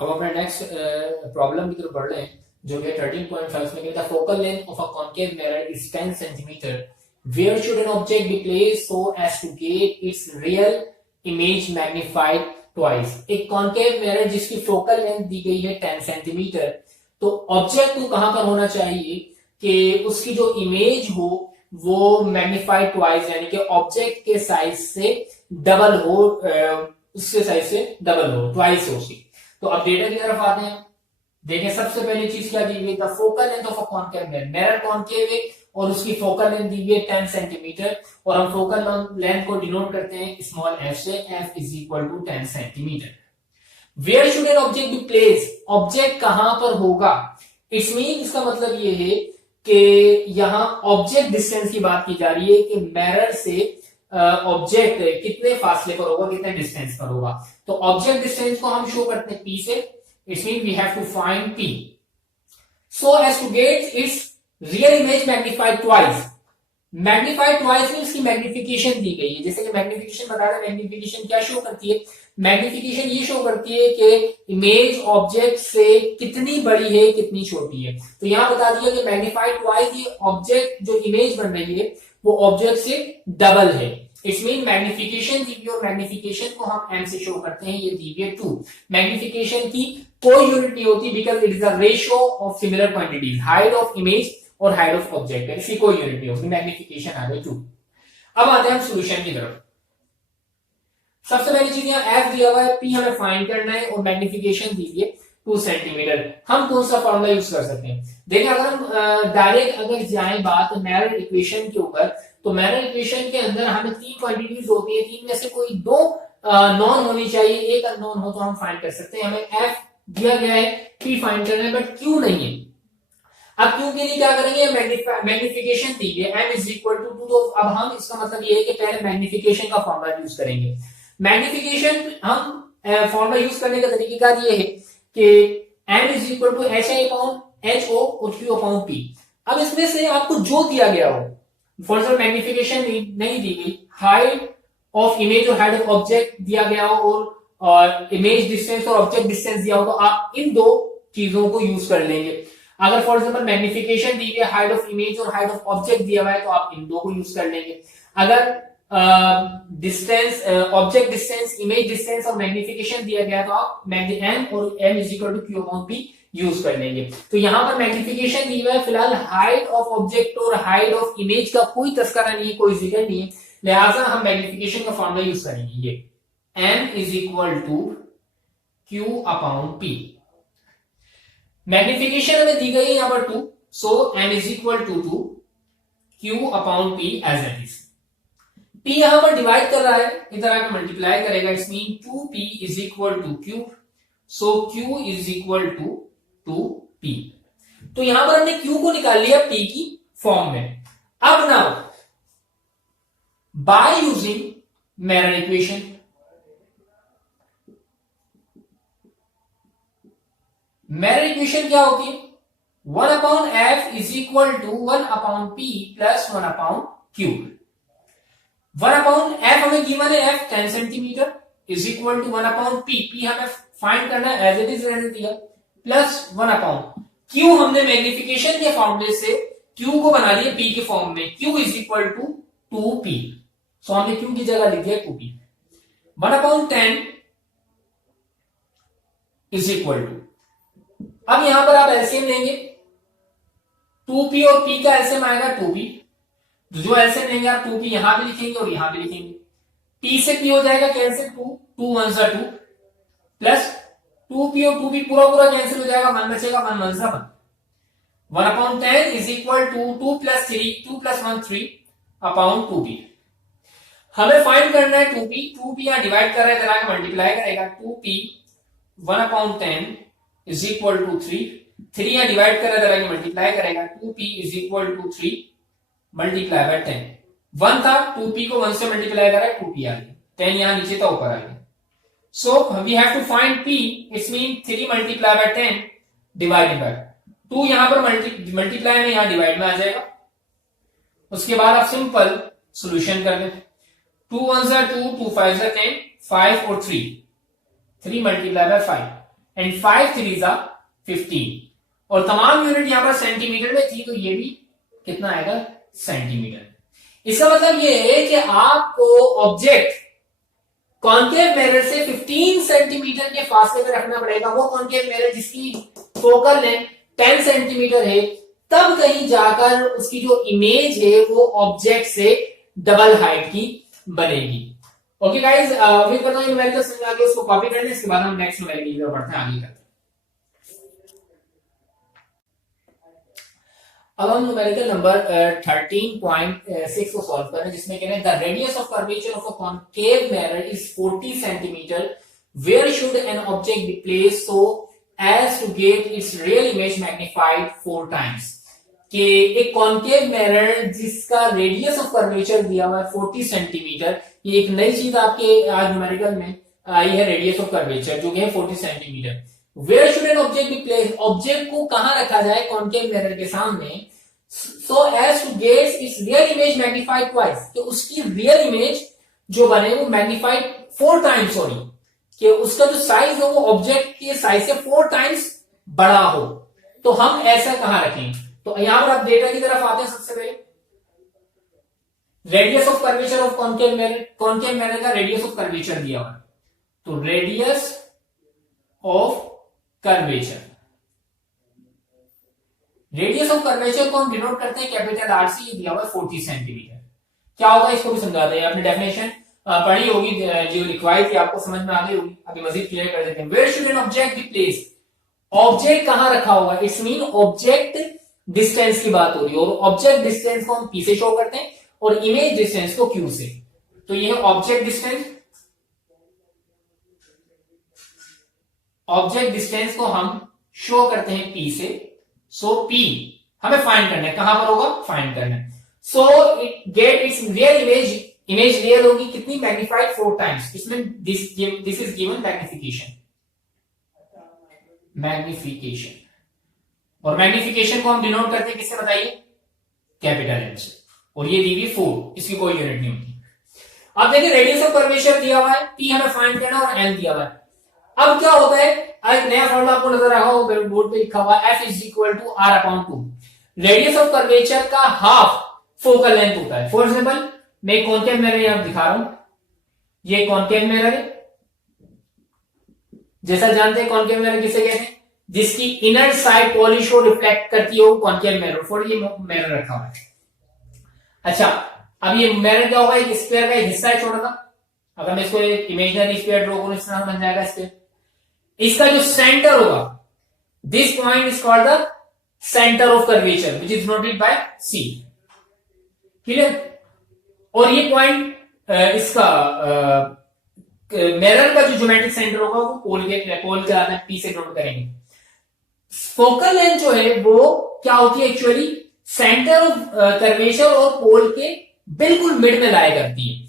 अब अपना next problem की तरफ बढ़ रहे हैं जो कि 13.5 में कहता है focal length of a concave mirror is 10 centimetre where should an object be placed so as to get its real image magnified twice. एक कॉन्केव मिरर जिसकी फोकल लेंथ दी गई है 10 सेंटीमीटर, तो ऑब्जेक्ट को कहां पर होना चाहिए कि उसकी जो इमेज हो वो मैग्नीफाइड ट्वाइस यानी कि ऑब्जेक्ट के साइज से डबल हो, उसके साइज से डबल हो, ट्वाइस हो उसकी। तो अब डेटा की तरफ आते हैं। देखें सबसे पहली चीज क्या दी हुई है, the focal length of a concave mirror. Mirror concave है और उसकी फोकल लेंथ दी हुई है 10 सेंटीमीटर और हम फोकल लेंथ को डिनोट करते हैं स्मॉल एफ से, F is equal to 10 centimetre. Where should an object be place, object कहां पर होगा। इट्स मीन इसका मतलब ये है कि यहां ऑब्जेक्ट डिस्टेंस की बात की जा रही है कि मिरर से ऑब्जेक्ट कितने फासले पर होगा, कितने डिस्टेंस पर होगा। तो ऑब्जेक्ट डिस्टेंस को हम शो करते हैं P से। It's mean we have to find P so as to get its real image magnified twice. Magnified twice में इसकी मैग्निफिकेशन दी गई है। जैसे कि मैग्निफिकेशन बता रहे, मैग्निफिकेशन क्या शो करती है, मैग्निफिकेशन ये शो करती है कि इमेज ऑब्जेक्ट से कितनी बड़ी है कितनी छोटी है। तो यहां बता दिया कि मैग्नीफाइड ट्वाइस ये ऑब्जेक्ट जो इमेज बन रही है वो ऑब्जेक्ट से डबल है। इट्स मीन मैग्निफिकेशन दी हुई और मैग्निफिकेशन को हम एम से शो करते हैं, ये दी हुई 2। मैग्निफिकेशन की कोई यूनिट नहीं होती because it is a ratio of similar quantities, height of image और हाइट ऑफ ऑब्जेक्ट, इसकी कोई यूनिट नहीं होगी। मैग्निफिकेशन आ गई 2। अब आते हैं हम सॉल्यूशन की तरफ। सबसे पहली चीज यहाँ एफ दिया हुआ है, पी हमें फाइंड करना है और मैग्निफिकेशन दीजिए 2 सेंटीमीटर। हम कौन सा फॉर्मूला यूज कर सकते हैं। देखिए अगर हम डायरेक्ट अगर जाएं बात मेरर इक्वेशन के ऊपर, तो मेरर इक्वेशन के अंदर हमें 3 क्वांटिटीज होती है, 3 में से कोई 2 नॉन होनी चाहिए, एक अननोन हो तो हम फाइंड कर सकते हैं। हमें एफ दिया गया है, पी फाइंड करना है, बट क्यू नहीं है। अब क्यू के लिए क्या करेंगे, मैग्निफिकेशन दी है m इज इक्वल टू 2। तो अब हम इसका मतलब ये है कि पहले मैग्निफिकेशन का फॉर्मूला यूज करेंगे। मैग्निफिकेशन हम फॉर्मूला यूज करने का तरीका ये है कि m is equal to H I upon H O और क्यू अपॉन पी। अब इसमें से आपको जो दिया गया हो, फॉर एग्जाम्पल मैग्निफिकेशन नहीं दी गई, हाइट ऑफ इमेज और हाइट ऑफ ऑब्जेक्ट दिया गया हो और इमेज डिस्टेंस और ऑब्जेक्ट डिस्टेंस दिया हो, तो आप इन 2 चीजों को यूज कर लेंगे। अगर फॉर एग्जाम्पल मैग्निफिकेशन दी है, हाइट ऑफ इमेज और हाइट ऑफ ऑब्जेक्ट दिया हुआ है, तो आप इन 2 को यूज कर लेंगे। अगर distance, object distance, image distance और मैग्निफिकेशन दिया गया तो आप एम और M is equal to q upon P use कर लेंगे। तो यहां पर मैग्निफिकेशन दी हुआ है, फिलहाल हाइट ऑफ ऑब्जेक्ट और हाइट ऑफ इमेज का कोई तस्करा नहीं है, कोई जिक्र नहीं है, लिहाजा हम मैग्निफिकेशन का फॉर्मूला यूज करेंगे। ये M is equal to q upon P. Magnification हमें दी गई है यहां पर 2, so m is equal to 2 q upon p as it is. p यहां पर डिवाइड कर रहा है, इधर आकर मल्टीप्लाई करेगा, it's mean 2p is equal to q, so q is equal to 2p। तो यहां पर हमने q को निकाल लिया p की फॉर्म में। अब now by using mirror equation, mirror equation क्या होती है, 1 upon F is equal to 1 upon P plus 1 upon q. 1 upon F हमें गिवन है, F 10 centimetre is equal to 1 upon P, P हमें फाइंड करना है, एज इट इज रहने दिया, प्लस 1 अपॉन क्यू। हमने मैग्निफिकेशन के फॉर्मूले से क्यू को बना दिया पी के फॉर्म में, q is equal to 2p, so हमने क्यू की जगह लिख दिया 2p। 1 upon 10 is equal to, अब यहां पर आप एलसीएम लेंगे, 2p और p का एलसीएम आएगा 2p, जो एलसीएम लेंगे आप 2p यहां भी लिखेंगे और यहां भी लिखेंगे, p से p हो जाएगा कैंसिल, 2 1 सा 2 प्लस 2p और 2p पूरा कैंसिल हो जाएगा, 1 बचेगा, 1 1 सा 1 upon 10 is equal to 2 plus 3, 2 plus 1 3 upon 2p। हमें फाइंड करना है 2p यहां डिवाइड कर रहा है, मल्टीप्लाई करेगा, 2p 1 upon 10 is equal to 3 यहां डिवाइड कर रहा है, मल्टीप्लाई करेगा, 2p is equal to 3 multiply by 10। 1 था, 2p को 1 से मल्टीप्लाई करा, 2p आ गया, 10 यहां नीचे था, ऊपर आ गया। So we have to find p, it's mean 3 multiply by 10 divided by 2, यहां पर मल्टीप्लाई में यहां डिवाइड में आ जाएगा। उसके बाद आप सिंपल सॉल्यूशन कर दें, 2 1 2, 2 5 10, 5 और 3 मल्टीप्लाई बाय 5, एंड 5 3 जा 15 और तमाम यूनिट यहां पर सेंटीमीटर में थी, तो ये भी कितना आएगा सेंटीमीटर। इसका मतलब ये है कि आपको ऑब्जेक्ट कॉन्केव मिरर से 15 सेंटीमीटर के फासले में रखना पड़ेगा। वो कॉन्केव मिरर जिसकी फोकल लेंथ 10 सेंटीमीटर है, तब कहीं जाकर उसकी जो इमेज है वो ऑब्जेक्ट से डबल हाइट की बनेगी। ओके गाइस, उम्मीद करता हूं न्यूमेरिकल समझ आ गया, उसको कॉपी कर लें। इसके बाद हम नेक्स्ट न्यूमेरिकल की तरफ बढ़ते हैं, आगे करते हैं। अब हम न्यूमेरिकल नंबर 13.6 को सॉल्व कर रहे हैं, जिसमें कह रहे हैं the radius of curvature of a concave mirror is 40 centimetre, where should an object be placed so as to get its real image magnified 4 times. कि एक कॉन्केव मिरर जिसका रेडियस ऑफ कर्वेचर दिया हुआ है 40 सेंटीमीटर, ये एक नई चीज आपके आज न्यूमेरिकल में आई है, रेडियस ऑफ कर्वेचर जो कि है 40 centimetre. Where should an object be placed, object को कहां रखा जाए कॉन्केव मिरर के सामने, so as to get its real image magnified twice, कि उसकी रियल इमेज जो बने वो मैग्नीफाइड 4 टाइम्स, सॉरी, कि उसका जो साइज हो वो ऑब्जेक्ट के साइज से 4 टाइम्स बड़ा हो। तो हम ऐसा कहां रखें? तो यहां पर आप डेटा की तरफ आते हैं। सबसे पहले radius of curvature of concave mirror का रेडियस ऑफ कर्वेचर दिया हुआ है, तो radius of curvature, radius of curvature को हम डिनोट करते हैं कैपिटल आर से, ये दिया हुआ है 40 सेंटीमीटर। क्या होगा इसको भी समझाते हैं, आपने डेफिनेशन पढ़ी होगी जो लिखवाई थी, आपको समझ में आ गई होगी, अभी मजीद क्लियर कर देते हैं। Where should an object be placed, object कहां रखा होगा, इट्स मीन ऑब्जेक्ट डिस्टेंस की बात हो रही है, और ऑब्जेक्ट डिस्टेंस को हम पी से शो करते हैं और इमेज डिस्टेंस को क्यू से। तो ये है ऑब्जेक्ट डिस्टेंस, ऑब्जेक्ट डिस्टेंस को हम शो करते हैं पी से। सो पी हमें फाइंड करना है, कहां पर होगा, फाइंड करना है। So it get its real image, image real होगी कितनी, मैग्नीफाइड 4 टाइम्स। इसमें this is given magnification, magnification, और मैग्निफिकेशन को हम डिनोट करते हैं किससे बताइए, कैपिटल एम से, और ये दी हुई 4, इसकी कोई यूनिट नहीं होती। अब देखिए रेडियस ऑफ कर्वेचर दिया हुआ है, पी हमें फाइंड करना और एल दिया हुआ है। अब क्या होता है, एक नया फॉर्मूला आपको नजर रहा हो, बोर्ड पे लिखा हुआ है, F is equal to R upon 2। Radius of curvature का हाफ फोकल लेंथ होता है। फॉर एग्जाम्पल मैं कॉन्केव मिरर यहां दिखा रहा हूं, ये कॉन्केव मिरर है, जैसा जानते हैं कॉन्केव मिरर किसे कहते हैं, जिसकी इनर साइड पॉलिश और रिफ्लेक्ट करती हो कॉन्केव मिरर, फॉर ये मिरर रखा हुआ है। अच्छा, अब ये मिरर क्या होगा, एक स्क्वायर का एक हिस्सा है छोटा सा, अगर मैं इसको एक इमेजिनरी स्क्वायर ड्रॉ करूं, इस तरह बन जाएगा स्क्वायर। इसका जो सेंटर होगा, this point is called the centre of curvature which is noted by C, clear. और ये पॉइंट इसका मिरर का जो ज्योमेट्रिक सेंटर होगा वो पोल के आधार पी से नोट करेंगे। फोकल लेंथ जो है वो क्या होती है, एक्चुअली सेंटर ऑफ कर्वेचर और पोल के बिल्कुल मिड में लाया करती है।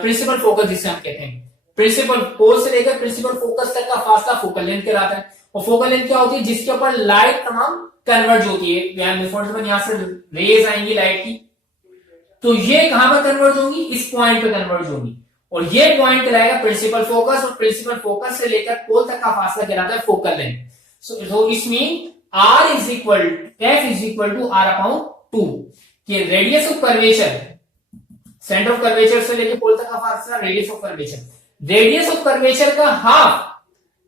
प्रिंसिपल फोकस जिसे हम कहते हैं, प्रिंसिपल पोल से लेकर प्रिंसिपल फोकस तक का फासला फोकल लेंथ कहलाता है। और फोकल लेंथ क्या होती है, जिसके ऊपर लाइट तमाम कन्वर्ज होती है। यहां से रेज आएंगी लाइट की, तो ये कहां पर कन्वर्ज होंगी, इस पॉइंट पे कन्वर्ज होंगी, और ये पॉइंट कहलाएगा प्रिंसिपल फोकस, और प्रिंसिपल फोकस से लेकर पोल तक का फासला कहलाता है फोकल लेंथ। सो इस mean R is equal, F is equal to R upon 2, कि radius of curvature, centre of curvature से लेकर पोल तक का फासला radius of curvature, radius of curvature का हाफ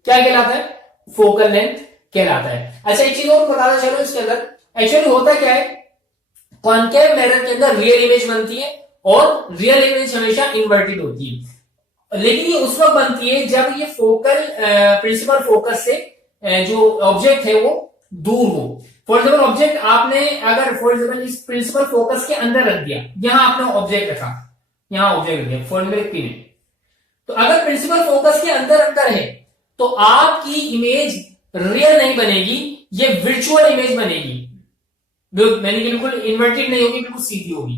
क्या कहलाता है, फोकल लेंथ कहलाता है। अच्छा, एक चीज और बताता चलो, इसके अंदर एक्चुअली होता क्या है, कॉन्केव मिरर के अंदर रियल इमेज बनती है, और रियल इमेज हमेशा इन्वर्टेड होती है, लेकिन ये उस वक्त बनती है जब ये फोकल प्रिंसिपल फोकस से जो ऑब्जेक्ट है वो दूर हो। फॉर एग्जाम्पल ऑब्जेक्ट आपने अगर फॉर एग्जाम्पल इस प्रिंसिपल फोकस के अंदर रख दिया, यहां आपने ऑब्जेक्ट रखा, यहां ऑब्जेक्ट रख दिया फॉर एग्जाम्पल पी में, तो अगर प्रिंसिपल फोकस के अंदर है तो आपकी इमेज रियल नहीं बनेगी, ये विर्चुअल इमेज बनेगी, यानी कि बिल्कुल इन्वर्टेड नहीं होगी, बिल्कुल सीधी होगी।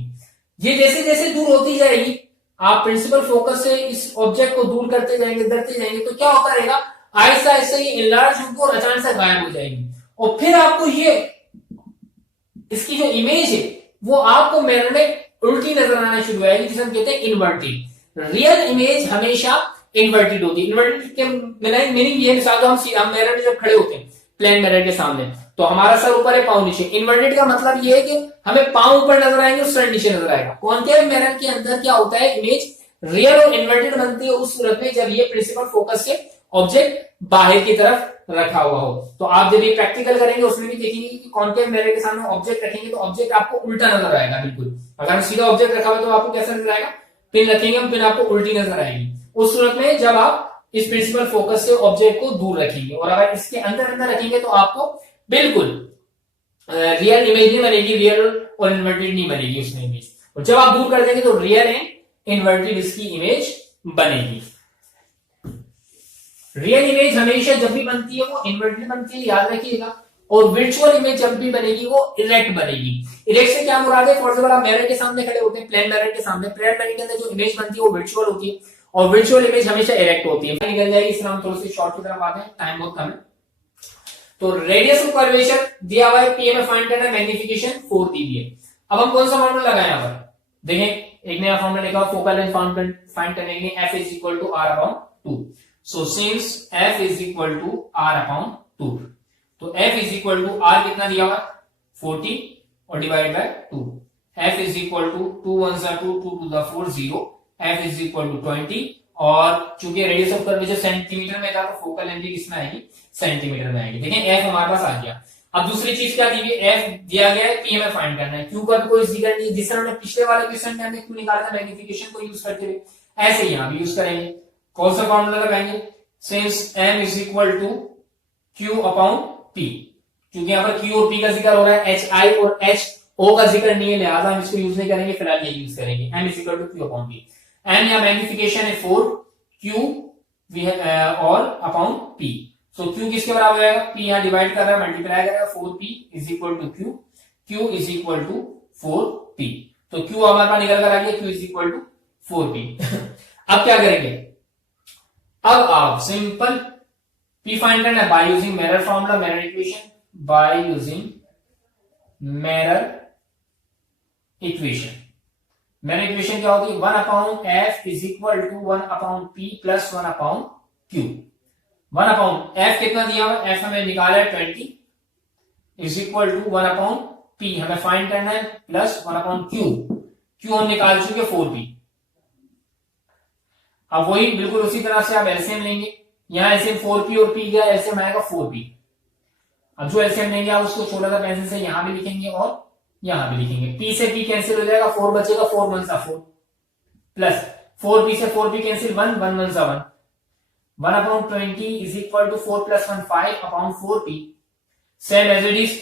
ये जैसे जैसे दूर होती जाएगी, आप प्रिंसिपल फोकस से इस ऑब्जेक्ट को दूर करते जाएंगे, डरते जाएंगे, तो क्या होता रहेगा, आहिस्ता आहिस्ता ये इनलार्ज होगी और अचानक से गायब हो जाएगी, और फिर आपको ये इसकी जो इमेज है वो आपको मिरर में उल्टी नजर आना शुरू हो जाएगी, जिसे हम कहते हैं इन्वर्टेड। रियल इमेज हमेशा इन्वर्टेड होती है। इन्वर्टेड के मीनिंग ये, मिसाल हम मिरर में जब खड़े होते हैं प्लेन मिरर के सामने, तो हमारा सर ऊपर है, पाँव नीचे। इन्वर्टेड का मतलब ये है कि हमें पाँव ऊपर नजर आएंगे और सर नीचे नजर आएगा। कॉन्केव मिरर के अंदर क्या होता है, इमेज रियल और इन्वर्टेड बनती है उस सूरत में जब ये प्रिंसिपल फोकस से ऑब्जेक्ट बाहर की तरफ रखा हुआ हो। तो आप जब ये प्रैक्टिकल करेंगे उसमें भी देखेंगे कि कॉन्केव मिरर के सामने ऑब्जेक्ट रखेंगे तो ऑब्जेक्ट आपको उल्टा नजर आएगा बिल्कुल। अगर सीधा ऑब्जेक्ट रखा हुआ तो आपको कैसा नजर आएगा, पिन रखेंगे हम, पिन आपको उल्टी नजर आएगी उस सूरत में जब आप इस प्रिंसिपल फोकस से ऑब्जेक्ट को दूर रखेंगे। और अगर इसके अंदर अंदर रखेंगे तो आपको बिल्कुल रियल इमेज नहीं बनेगी, रियल और इन्वर्टेड नहीं बनेगी उसमें इमेज। और जब आप दूर कर देंगे तो रियल एंड इन्वर्टेड इसकी इमेज बनेगी। रियल इमेज हमेशा जब भी बनती है वो इन्वर्टेड बनती है, याद रखिएगा। और वर्चुअल इमेज जब भी बनेगी वो इरेक्ट बनेगी। इरेक्ट से क्या मुराद है, फॉर एग्जांपल आप मिरर के सामने खड़े होते हैं, प्लेन मिरर के सामने, प्लेन मिरर के अंदर जो इमेज बनती है वो वर्चुअल होती है और वर्चुअल इमेज हमेशा इरेक्ट होती है। निकल जाएगी, इसलिए हम थोड़ी सी शॉर्ट की तरफ आते हैं, टाइम बहुत कम है। तो रेडियस ऑफ कर्वेचर दिया हुआ है, पीएम फाइंड करना, मैग्निफिकेशन 4 दी हुई है। अब हम कौन सा फॉर्मूला लगाएं यहाँ पर, देखें एक नया फॉर्मूला लिखा, फोकल लेंथ फाइंड करने के लिए f is equal to r upon 2। So since f is equal to r upon 2, तो f is equal to r कितना दिया हुआ 40 और divide by 2। f is equal to 2 1 जा 2 2 to the 4 0, f is equal to 20। और चूंकि radius of curvature centimetre में था तो फोकल लेंथ भी किसमें आएगी, सेंटीमीटर में आएगी। देखें f हमारे पास आ गया। अब दूसरी चीज क्या दी हुई, f दिया गया है, पीएम फाइंड करना है। क्यू का भी कोई जिक्र नहीं, जिस तरह हमने पिछले वाले क्वेश्चन में हमने क्यू निकाला था मैग्निफिकेशन को यूज करते हुए, ऐसे यहां भी यूज करेंगे। कौन सा फॉर्मूला लगाएंगे, since m is equal to q upon p, क्योंकि यहाँ पर q और p का जिक्र हो रहा है, hi और ho का जिक्र नहीं है, लिहाजा हम इसको यूज नहीं करेंगे, फिलहाल ये यूज करेंगे। m is equal to q upon p। m या मैग्निफिकेशन है 4, q और अपॉन p। सो q किसके बराबर आएगा, p यहाँ डिवाइड कर रहा है, मल्टीप्लाई करेगा, 4p is equal to q, q is equal to 4p। तो q हमारे पास निकल कर आ गया, q is equal to 4p। अब क्या करेंगे, अब आप सिंपल p फाइंड करना है by using mirror formula, mirror equation, by using mirror equation. Mirror equation क्या होती है, 1 upon f is equal to 1 upon p plus 1 upon q। 1 upon f कितना दिया हुआ, f हमें निकाला है 20 is equal to 1 upon p हमें फाइंड करना है प्लस 1 अपॉन q हम निकाल चुके 4p। अब वही बिल्कुल उसी तरह से आप एलसीएम लेंगे, यहां एलसीएम 4p और p गया, एलसीएम आएगा 4p। अब जो एलसीएम लेंगे आप उसको छोटा सा पेंसिल से यहां भी लिखेंगे और यहां भी लिखेंगे, p से p कैंसिल हो जाएगा, 4 बचेगा, 4 1 4 प्लस 4p से 4p cancel, 1 1 1 1 1 upon 20 is equal to 4 plus 1 5 upon 4p। Same as it is,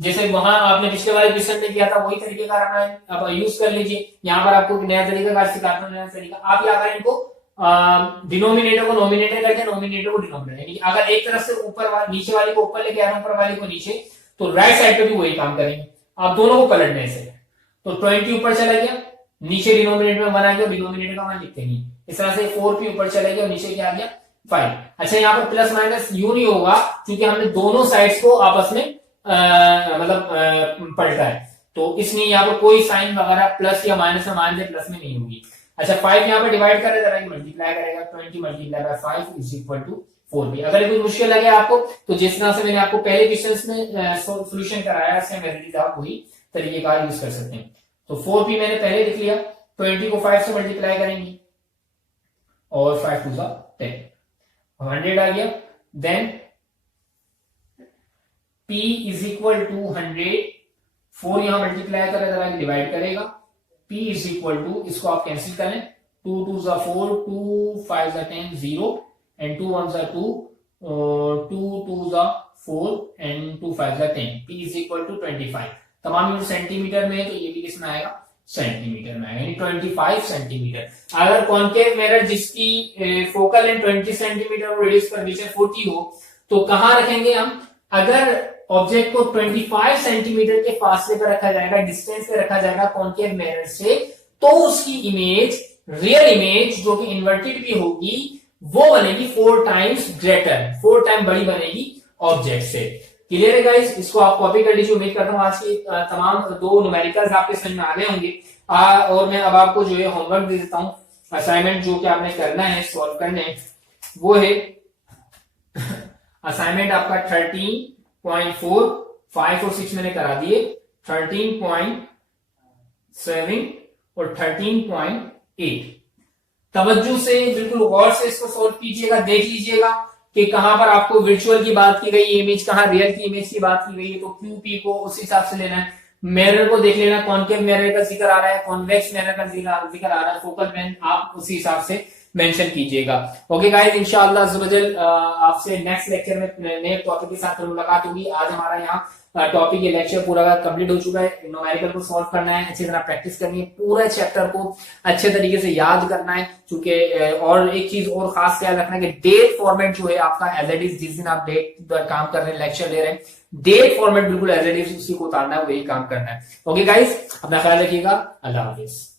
जैसे वहां आपने पिछले वाले क्वेश्चन में किया था वही तरीके का आप यूज कर लीजिए। यहां पर आपको नया तरीका का सिखाता हूं, नया तरीका आप यहाँ पर इनको डिनोमिनेटर को नोमिनेटर करके, नोमिनेटर को डिनोमिनेटर, यानी अगर एक तरफ से ऊपर नीचे वाले को ऊपर लेके आ रहा हूं, ऊपर वाले को नीचे, तो राइट साइड पे भी वही काम करेंगे, आप दोनों को पलटने से। तो 20 ऊपर चला गया, नीचे डिनोमिनेटर में 1 आ गया, डिनोमिनेटर का 1 लिखते नहीं, इस तरह से 4p ऊपर चला गया और नीचे क्या आ गया 5। अच्छा यहाँ पर प्लस माइनस यू नहीं होगा क्योंकि हमने दोनों साइड्स को आपस में पलटा है, तो इसलिए यहाँ पर कोई साइन वगैरह प्लस या माइनस में मान दे, प्लस में नहीं होगी। अच्छा 5 यहाँ पर डिवाइड कर रहा है, मल्टीप्लाई करेगा, 20 multiply by 5 is equal to 4p। अगर कुछ मुश्किल लगे आपको तो जिस तरह से मैंने आपको पहले क्वेश्चंस में सॉल्यूशन कराया, सेम एज आप वही तरीके का यूज कर सकते हैं। तो 4p मैंने पहले लिख लिया, 20 को 5 से मल्टीप्लाई करेंगे और 5 2 10, 100 आ गया। Then p is equal to 100, 4 यहां मल्टीप्लाई करेगा, डिवाइड करेगा, p इज इक्वल टू, इसको आप कैंसिल करें, 2 2 4, 2 5 10 0 and 2 1 2, 2 2 4 and 2 5 10, p is equal to 25। तमाम यूनिट सेंटीमीटर में है तो ये भी किसमें आएगा, सेंटीमीटर में आएगा, यानी 25 सेंटीमीटर। अगर कॉन्केव मिरर जिसकी फोकल लेंथ 20 सेंटीमीटर और रेडियस कर्वेचर 40 हो तो कहां रखेंगे हम, अगर ऑब्जेक्ट को 25 सेंटीमीटर के फासले पर रखा जाएगा, डिस्टेंस पे रखा जाएगा कॉन्केव मिरर से, तो उसकी इमेज, रियल इमेज जो कि इन्वर्टेड भी होगी, वो बनेगी 4 टाइम्स ग्रेटर, 4 टाइम बड़ी बनेगी ऑब्जेक्ट से। क्लियर है गाइस, इसको आप कॉपी कर लीजिए। उम्मीद करता हूं आज की तमाम 2 न्यूमेरिकल्स आपके समझ में आ गए होंगे। और मैं अब आपको जो है होमवर्क दे देता हूं, असाइनमेंट जो कि आपने करना है, सॉल्व करने, वो है असाइनमेंट आपका 13.4, 5 और 6 मैंने करा दिए, 13.7 और 13.8। तवज्जो से बिल्कुल गौर से इसको सॉल्व कीजिएगा, देख लीजिएगा कि कहां पर आपको वर्चुअल की बात की गई इमेज, कहां रियल की इमेज की बात की गई है, तो क्यूपी को उस हिसाब से लेना है। मिरर को देख लेना, कॉन्केव मिरर का जिक्र आ रहा है, कॉन्वेक्स मिरर का जिक्र आ रहा है, फोकल लेंथ आप उसी हिसाब से मेंशन कीजिएगा। ओके गाइस, इंशाअल्लाह अज़्ज़ व जल आपसे नेक्स्ट लेक्चर में नए टॉपिक के साथ मुलाकात होगी। आज हमारा यहाँ टॉपिक ये लेक्चर पूरा कंप्लीट हो चुका है। न्यूमेरिकल को सॉल्व करना है, अच्छी तरह प्रैक्टिस करनी है, पूरा चैप्टर को अच्छे तरीके से याद करना है। क्योंकि और एक चीज और खास ख्याल रखना है कि डेट फॉर्मेट जो है आपका एज इट इज, जिस दिन आप डेट काम कर रहे हैं, लेक्चर ले रहे हैं, डेट फॉर्मेट बिल्कुल एज इट इज उसी को उतारना है, वही काम करना है। ओके गाइस, अपना ख्याल रखिएगा। अल्लाह हाफिज।